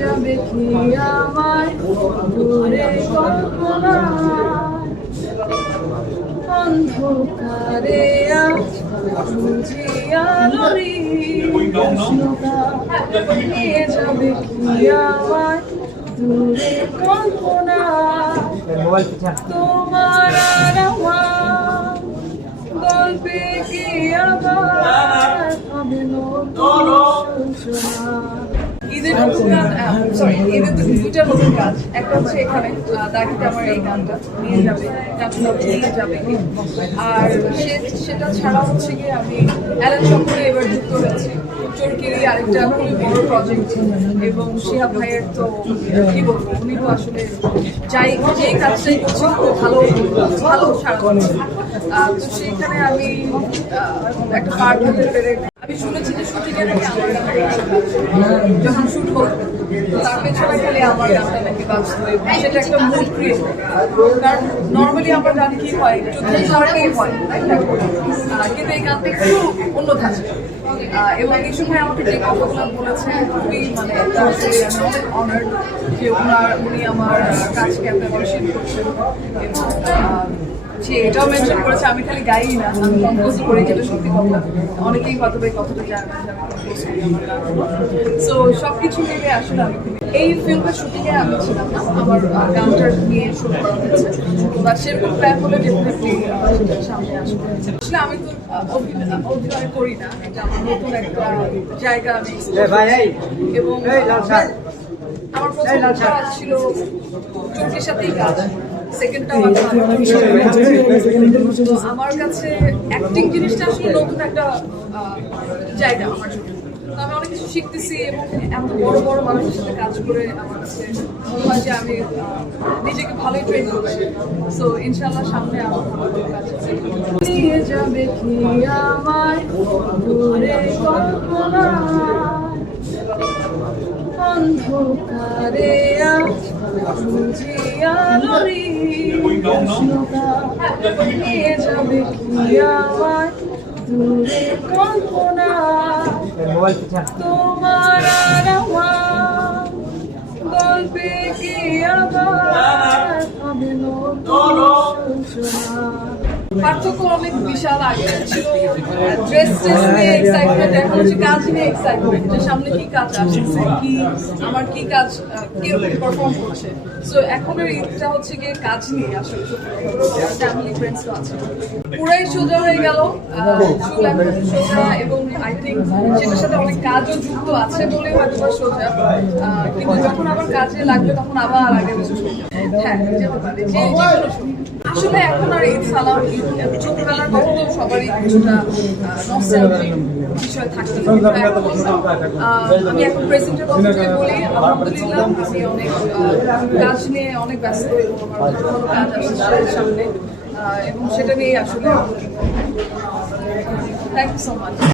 যাবে কি আমার দূরে কল্পনা। অন্ধকারে আজ বুঝি আলোরি নিয়ে যাবে কি আমার দূরে কল্পনা। তোমার আর আমার গল্পে কি আবার? সরি নতুন কাজ, একটা হচ্ছে এখানে দাগিতে আমার এই গানটা, নিয়ে যাবে, গানটা নিয়ে সেটা ছাড়া হচ্ছে গিয়ে আমি অ্যালেন চক্রে এবার যুক্ত হয়েছি। চরকিরি আরেকটা বড় প্রজেক্ট এবং শিহাব তো, কি বলব আসলে যাই যেই কাজটাই করছে ভালো ভালো সারা আমি একটা পার্ট হতে পেরে আমি শুনেছি যে শুটিং এর আমার যখন শুট হলো তার পেছনে খালি আমার গানটা নাকি বাজতো সেটা একটা মুড ক্রিয়েট কারণ নর্মালি আমার গান কি হয় একটু ধূমধাড়াকেই হয়? কিন্তু এই গানটা একটু অন্য আহ, এবং এই সময় আমাকে যে কথাগুলো বলেছে খুবই মানে অনেক অনার্ড যে ওনার উনি আমার কাজকে অ্যাপ্রিসিয়েট করছেন। এবং সে এটাও মেনশন করেছে আমি খালি গাই না আমি কম্পোজ করি যেটা সত্যি কথা। অনেকেই বা এই কথাটা জানে সো সব কিছু মিলে আসলে আমি এই ফিল্মের শুটিং এ আমি ছিলাম না আমার গানটা নিয়ে শুট করা হয়েছে। বা সেরকম প্ল্যান হলে ডেফিনেটলি সামনে আসবে। আসলে আমি তো অভিনয় করি না এটা আমার নতুন একটা জায়গা আমি। এবং আমার প্রথম কাজ ছিল চোখের সাথেই কাজ সেকেন্ডটাও আমার কাছে অ্যাক্টিং জিনিসটা আসলে নতুন একটা জায়গা আমার জন্য। তো আমি অনেক কিছু শিখতেছি এবং এত বড় বড় মানুষের সাথে কাজ করে আমার কাছে যে আমি নিজেকে ভালোই ট্রেন করছি। সো ইনশাল্লাহ সামনে আছে। যাবে কি আমার অন্ধকারে বুঝি আলোরি নিয়ে যাবে কি আমার দূরে কল্পনা। তোমার আর আমার গল্পে কি আবার হবে নতুন সূচনা। পার্থক্য অনেক বিশাল আগে ছিল। ড্রেস ট্রেস নিয়ে এক্সাইটমেন্ট এখন হচ্ছে কাজ নিয়ে এক্সাইটমেন্ট যে সামনে কি কাজ আসছে কি, আমার কি কাজ পারফর্ম করছে। সো এখনের হচ্ছে গিয়ে কাজ নিয়ে আসলে ফ্যামিলি ফ্রেন্ডস আছে। পুরাই সোজা হয়ে গেল সোজা এবং আই থিঙ্ক সেটার সাথে অনেক কাজও যুক্ত আছে বলেই হয়তো বা সোজা। কিন্তু যখন আবার কাজে লাগবে তখন আবার আগের হ্যাঁ যেতে পারে যে। আসলে এখন আর ঈদ সালাম ছোটবেলার কথা তো সবারই কিছুটা নস্টালজিক বিষয় থাকে কিন্তু এখন আহ, আমি এখন প্রেসিডেন্টের কথা যদি বলি আলহামদুলিল্লাহ আমি অনেক কাজ নিয়ে অনেক ব্যস্ত আমার ভালো ভালো কাজ আসছে সামনে। এবং সেটা নিয়ে আসলে থ্যাংক ইউ সো মাচ